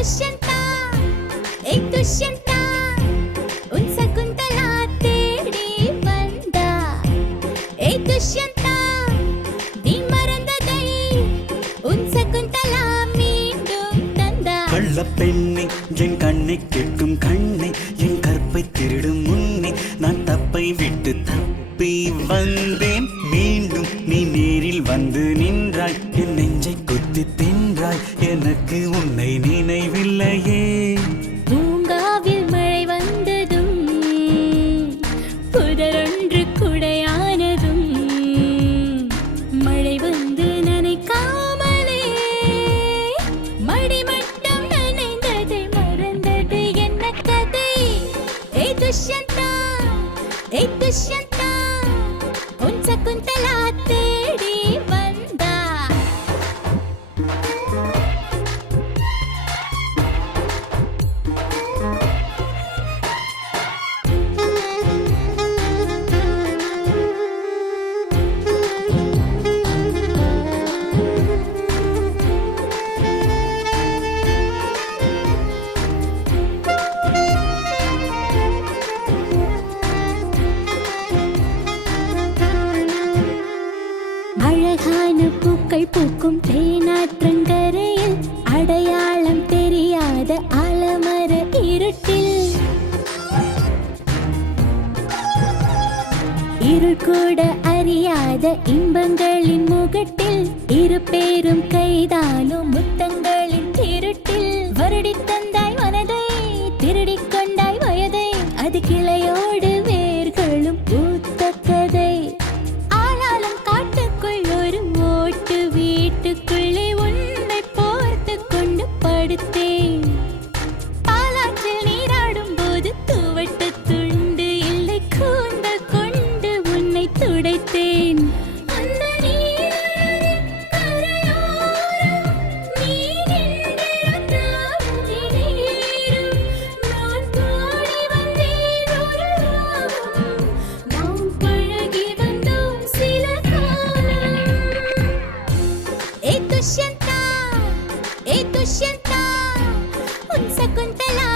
துஷ்யந்தா துஷ்யந்தா உன் சகுந்தலா தேடி வந்தா துஷ்யந்தா நீ மறந்ததை உன் சகுந்தலா மீண்டும் தந்தா. கள்ள பெண்ணை என் கண்ணை கெட்டும் கண்ணை என் கற்பை திருடும் முன்னே நான் தப்பை விட்டு தப்பி வந்தேன். மீண்டும் நீ நேரில் வந்து நின்றாய், என் நெஞ்சை குத்தி தின்றாய், எனக்கு உன்னை நினைவில்லையே. பூங்காவில் மழை வந்ததும் புதரொன்று குடையானதும் மழை வந்து நனைக்காமலே மடிமட்டம் நனைந்ததை மறந்தது என்ன கதை? துஷ்யந்தா துஷ்யந்தா உன் சகுந்தலா தேடி வந்தா. அழகான பூக்கள் பூக்கும் தேனாற்றங்கரையில் அடையாளம் தெரியாத ஆலமர இருட்டில் இருள் கூட அறியாத இன்பங்களின் முகட்டில் இரு பேரும் கைதானும் முத்தங்களின் திருட்டில் வருடி தந்தாய் மனதை திருடிக் கொண்டாய் வயதை அது கிளையோடு வேர்களும் பூத்த கதை. ஆனாலும் காட்டுக்குள் ஒரு ஓட்டு வீட்டுக்குள்ளே உன்னை பார்த்து கொண்டு படுத்தேன். பாலாற்றில் நீராடும் போது துவட்ட துண்டு இல்லை கூந்தல் கொண்டு உன்னை துடைத்தேன். அந்த நீரின் கரையோரம் நீ நின்றிருந்தால் நீரும் நான் பாடி வந்தேன் ஒரு ராகம். நாம் பழகி வந்தோம் சில காலம். துஷ்யந்தா துஷ்யந்தா உன் சகுந்தலா